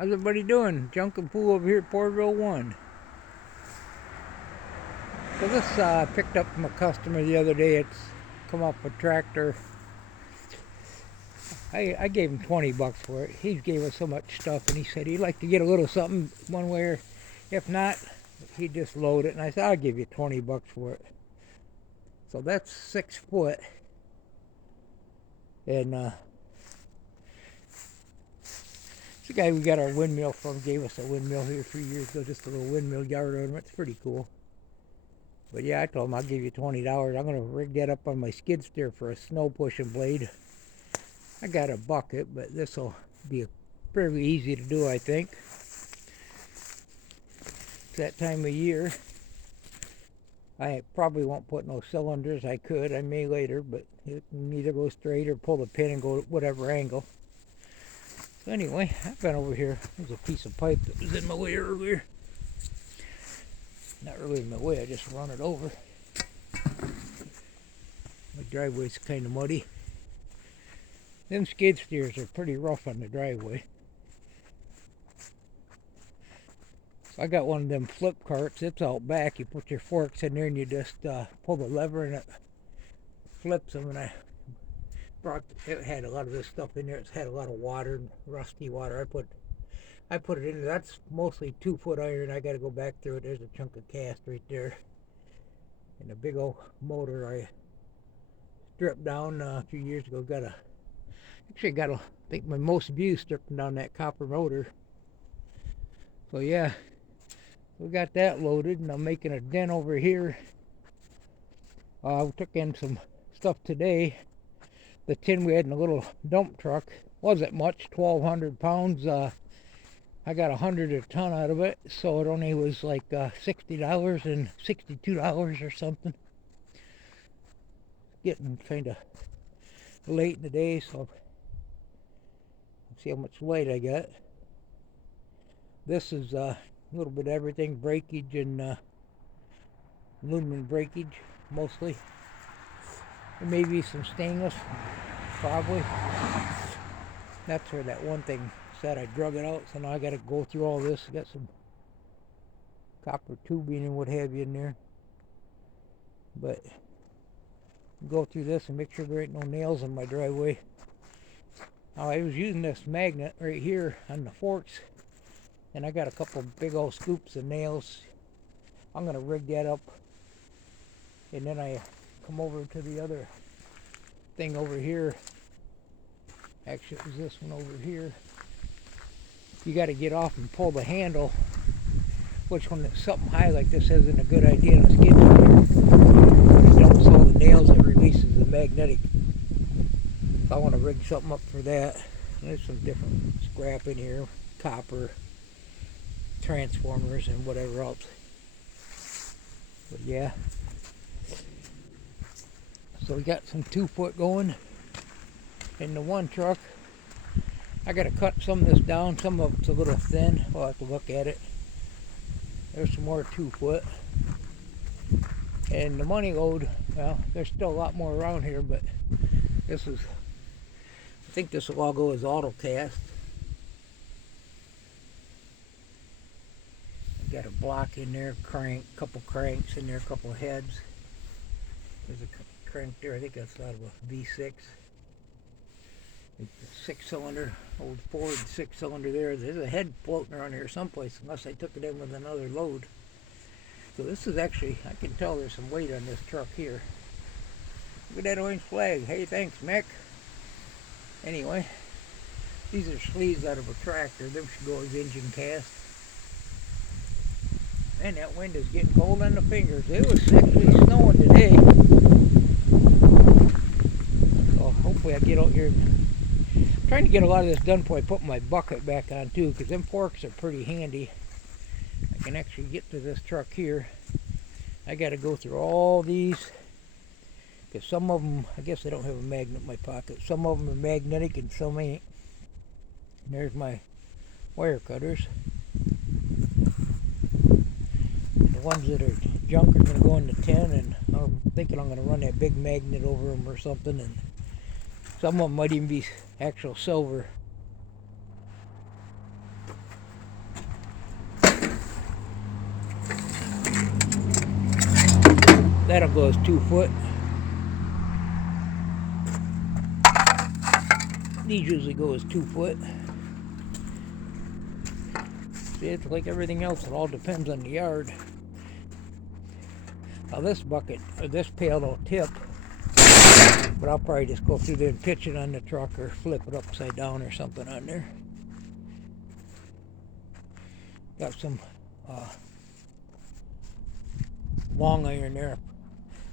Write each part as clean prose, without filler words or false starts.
How's everybody doing? Junk and Poo over here at Porterville 1. So this picked up from a customer the other day. It's come off a tractor. I gave him 20 bucks for it. He gave us so much stuff, and he said he'd like to get a little something one way, or if not, he'd just load it. And I said, I'll give you 20 bucks for it. So that's 6 foot. And the guy we got our windmill from gave us a windmill here 3 years ago, just a little windmill yard ornament. It's pretty cool. But yeah, I told him I'll give you $20. I'm going to rig that up on my skid steer for a snow pushing blade. I got a bucket, but this will be fairly easy to do, I think. It's that time of year. I probably won't put no cylinders. I could, I may later, but it can either go straight or pull the pin and go whatever angle. So anyway, I've been over here. There's a piece of pipe that was in my way earlier. Not really in my way, I just run it over. My driveway's kind of muddy. Them skid steers are pretty rough on the driveway. So I got one of them flip carts. It's out back. You put your forks in there and you just pull the lever and it flips them. And it had a lot of this stuff in there. It's had a lot of water, rusty water. I put it in there. That's mostly 2 foot iron. I got to go back through it. There's a chunk of cast right there. And a big old motor I stripped down a few years ago. I think my most views stripping down that copper motor. So yeah, we got that loaded, and I'm making a den over here. We took in some stuff today. The tin we had in a little dump truck wasn't much, 1,200 pounds. I got 100 a ton out of it, so it only was like $60 and $62 or something. Getting kind of late in the day, so let's see how much light I got. This is a little bit of everything, breakage and aluminum breakage mostly. There may be some stainless, probably. That's where that one thing said I drug it out, so now I got to go through all this. I got some copper tubing and what have you in there. But go through this and make sure there ain't no nails in my driveway. Now I was using this magnet right here on the forks, and I got a couple big old scoops of nails. I'm going to rig that up, and then I come over to the other thing over here. Actually, it was this one over here. You got to get off and pull the handle, which when it's something high like this isn't a good idea on a skid steer. When it dumps all the nails, it releases the magnetic. So I want to rig something up for that. There's some different scrap in here, copper, transformers, and whatever else. But yeah. So we got some 2 foot going in the one truck. I got to cut some of this down. Some of it's a little thin. I'll have to look at it. There's some more 2 foot. And the money load, well, there's still a lot more around here, but this is, I think this will all go as AutoCast. Got a block in there, couple cranks in there, a couple heads. There's a crank there, I think that's out of a V6. It's a 6-cylinder, old Ford 6-cylinder there. There's a head floating around here someplace, unless I took it in with another load. So this is actually, I can tell there's some weight on this truck here. Look at that orange flag. Hey, thanks, Mick. Anyway, these are sleeves out of a tractor. Them should go as engine cast. Man, that wind is getting cold on the fingers. It was actually snowing today. So hopefully I get out here. I'm trying to get a lot of this done before I put my bucket back on too, because them forks are pretty handy. I can actually get to this truck here. I got to go through all these, because some of them, I guess I don't have a magnet in my pocket. Some of them are magnetic and some ain't. And there's my wire cutters. The ones that are junk are going to go into tin, and I'm thinking I'm going to run that big magnet over them or something, and some of them might even be actual silver. That'll go as 2 foot. These usually go as 2 foot. See, it's like everything else, it all depends on the yard. Now this bucket, or this pail don't tip, but I'll probably just go through there and pitch it on the truck or flip it upside down or something on there. Got some long iron there.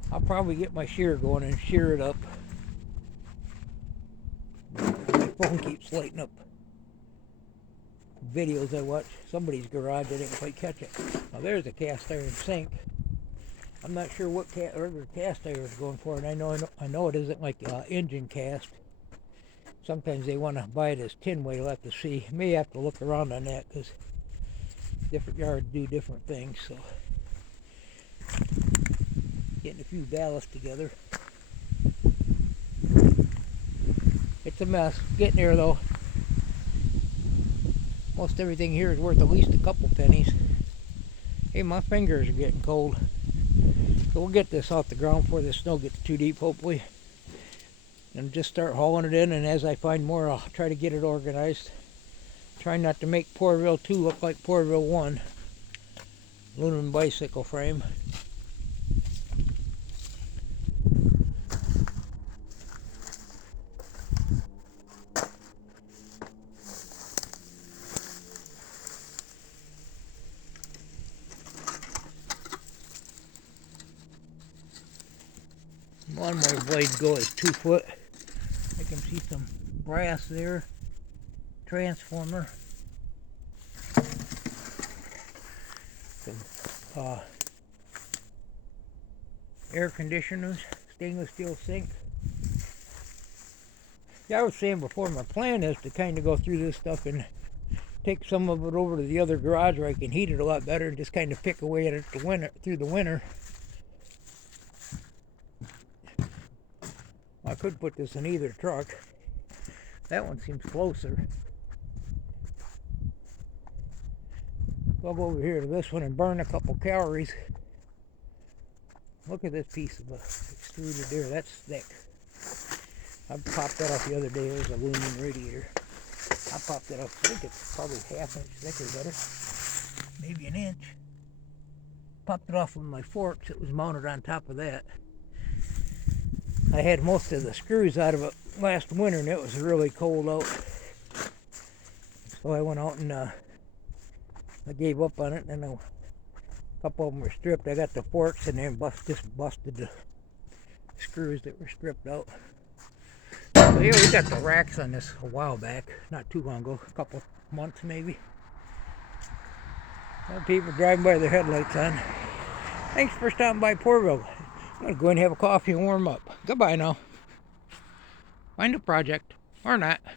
I'll probably get my shear going and shear it up. My phone keeps lighting up videos I watch. Somebody's garage, I didn't quite catch it. Now there's a cast iron sink. I'm not sure what cast iron is going for, and I know it isn't like engine cast. Sometimes they want to buy it as tin weight. You'll have to see. May have to look around on that because different yards do different things. So getting a few ballasts together. It's a mess. Getting there though. Most everything here is worth at least a couple pennies. Hey, my fingers are getting cold. So we'll get this off the ground before the snow gets too deep, hopefully. And just start hauling it in, and as I find more, I'll try to get it organized. Try not to make Porterville 2 look like Porterville 1. Aluminum bicycle frame. Lawnmower blades go as 2 foot. I can see some brass there. Transformer. Some air conditioners. Stainless steel sink. Yeah, I was saying before, my plan is to kind of go through this stuff and take some of it over to the other garage where I can heat it a lot better and just kind of pick away at it through the winter. I could put this in either truck. That one seems closer. I'll go over here to this one and burn a couple calories. Look at this piece of extruded there. That's thick. I popped that off the other day. It was an aluminum radiator. I popped it off. I think it's probably ½ inch thick or better. Maybe an inch. Popped it off with my forks. It was mounted on top of that. I had most of the screws out of it last winter and it was really cold out. So I went out and I gave up on it, and then a couple of them were stripped. I got the forks and then just busted the screws that were stripped out. So yeah, we got the racks on this a while back, not too long ago, a couple months maybe. Well, people driving by their headlights on. Thanks for stopping by Porterville. I'm going to go and have a coffee and warm up. Goodbye now. Find a project. Or not.